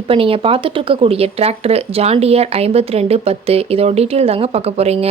இப்போ நீங்கள் பார்த்துட்டு இருக்கக்கூடிய டிராக்டர் ஜாண்டியர் ஐம்பத்தி ரெண்டு பத்து. இதோட டீட்டெயில் தாங்க பார்க்க போகிறீங்க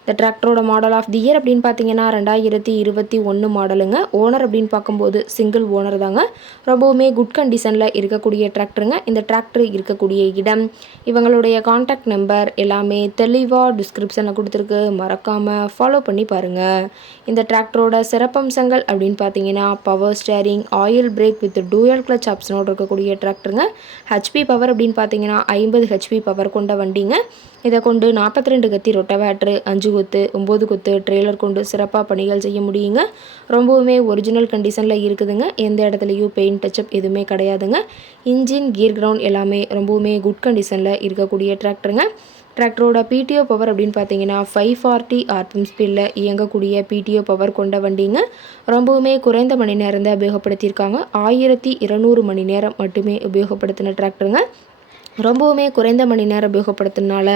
இந்த டிராக்டரோட மாடல் ஆஃப் தி இயர் அப்படின்னு பார்த்தீங்கன்னா ரெண்டாயிரத்தி இருபத்தி ஒன்று மாடலுங்க ஓனர் அப்படின்னு பார்க்கும்போது சிங்கிள் ஓனர் தாங்க. ரொம்பவுமே குட் கண்டிஷனில் இருக்கக்கூடிய டிராக்டருங்க இந்த டிராக்டர் இருக்கக்கூடிய இடம் இவங்களுடைய காண்டாக்ட் நம்பர் எல்லாமே தெளிவாக டிஸ்கிரிப்ஷனில் கொடுத்துருக்கு. மறக்காமல் ஃபாலோ பண்ணி பாருங்கள் இந்த டிராக்டரோட சிறப்பம்சங்கள் அப்படின்னு பார்த்தீங்கன்னா power steering oil brake with dual clutch ஆப்ஷனோடு இருக்கக்கூடிய டிராக்டருங்க ஹச் ஹெச்பி பவர் அப்படின்னு பார்த்தீங்கன்னா ஐம்பது ஹெச்பி பவர் கொண்ட வண்டிங்க. இதை கொண்டு நாற்பத்தி ரெண்டு கத்தி ரொட்டவேட்ரு அஞ்சு குத்து ஒம்பது குத்து ட்ரெய்லர் கொண்டு சிறப்பாக பணிகள் செய்ய முடியுங்க. ரொம்பவுமே ஒரிஜினல் கண்டிஷனில் இருக்குதுங்க. எந்த இடத்துலையும் பெயிண்ட் டச்சப் எதுவுமே கிடையாதுங்க. இன்ஜின் கியர் கிரவுண்ட் எல்லாமே ரொம்பவுமே குட் கண்டிஷனில் இருக்கக்கூடிய டிராக்டருங்க டிராக்டரோட பிடிஓ பவர் அப்படின்னு பார்த்தீங்கன்னா ஃபைவ் ஃபார்ட்டி ஆர்பிஎம் ஸ்பீடில் இயங்கக்கூடிய பிடிஓ பவர் கொண்ட வண்டிங்க. ரொம்பவுமே குறைந்த மணி நேரம் தான் உபயோகப்படுத்தியிருக்காங்க. ஆயிரத்தி இருநூறு மணி நேரம் மட்டுமே உபயோகப்படுத்தின டிராக்டருங்க. ரொம்பவுமே குறைந்த மணி நேரம் உபயோகப்படுத்தினால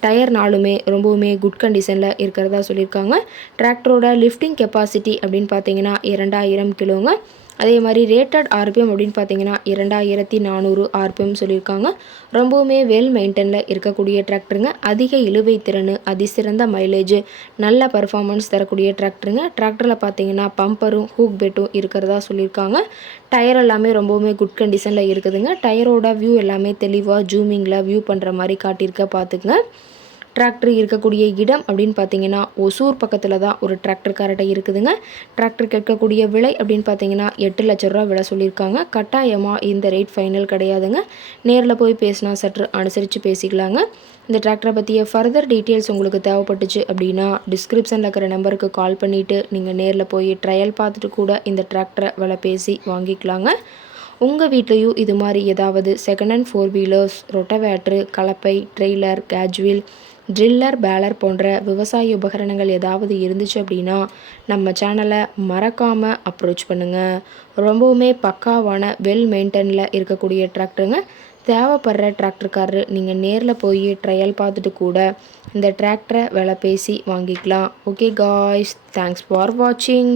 டயர் நாளுமே ரொம்பவுமே குட் கண்டிஷனில் இருக்கிறதா சொல்லியிருக்காங்க. டிராக்டரோட லிஃப்டிங் கெப்பாசிட்டி அப்படின்னு பார்த்தீங்கன்னா இரண்டாயிரம் கிலோங்க. அதே மாதிரி ரேட்டட் ஆர்பிஎம் அப்படின்னு பார்த்தீங்கன்னா இரண்டாயிரத்தி நானூறு ஆர்பிஎம் சொல்லியிருக்காங்க. ரொம்பவுமே வெல் மெயின்டெனில் இருக்கக்கூடிய டிராக்டருங்க அதிக இழுவை திறன் அதிசிறந்த மைலேஜ் நல்ல பர்ஃபார்மன்ஸ் தரக்கூடிய டிராக்டருங்க டிராக்டரில் பார்த்தீங்கன்னா பம்பரும் ஹூக் பெட்டும் இருக்கிறதா சொல்லியிருக்காங்க. டயர் எல்லாமே ரொம்பவுமே குட் கண்டிஷனில் இருக்குதுங்க. டயரோட வியூ எல்லாமே தெளிவாக ஜூமிங்கில் வியூ பண்ணுற மாதிரி காட்டியிருக்க பார்த்துக்குங்க. டிராக்டர் இருக்கக்கூடிய இடம் அப்படின்னு பார்த்தீங்கன்னா ஒசூர் பக்கத்தில் தான் ஒரு டிராக்டர் இருக்குதுங்க. டிராக்டர் கேட்கக்கூடிய விலை அப்படின்னு பார்த்தீங்கன்னா எட்டு லட்ச ரூபா விலை சொல்லியிருக்காங்க. கட்டாயமாக இந்த ரேட் ஃபைனல் கிடையாதுங்க. நேரில் போய் பேசினா சற்று அனுசரித்து பேசிக்கலாங்க. இந்த டிராக்டரை பற்றிய ஃபர்தர் டீட்டெயில்ஸ் உங்களுக்கு தேவைப்பட்டுச்சு அப்படின்னா டிஸ்கிரிப்ஷனில் இருக்கிற நம்பருக்கு கால் பண்ணிவிட்டு நீங்கள் நேரில் போய் ட்ரையல் பார்த்துட்டு கூட இந்த டிராக்டரை விலை பேசி வாங்கிக்கலாங்க. உங்கள் வீட்லேயும் இது மாதிரி ஏதாவது second hand four wheelers rotavator கலப்பை trailer cage wheel driller baler போன்ற விவசாய உபகரணங்கள் ஏதாவது இருந்துச்சு அப்படின்னா நம்ம சேனலை மறக்காமல் அப்ரோச் பண்ணுங்கள் ரொம்பவுமே பக்காவான வெல் மெயின்டெனில் இருக்கக்கூடிய டிராக்டருங்க தேவைப்படுற டிராக்டர்காரரு நீங்கள் நேரில் போய் ட்ரையல் பார்த்துட்டு கூட இந்த டிராக்டரை விலை பேசி வாங்கிக்கலாம். ஓகே காய்ஸ் தேங்க்ஸ் ஃபார் வாட்சிங்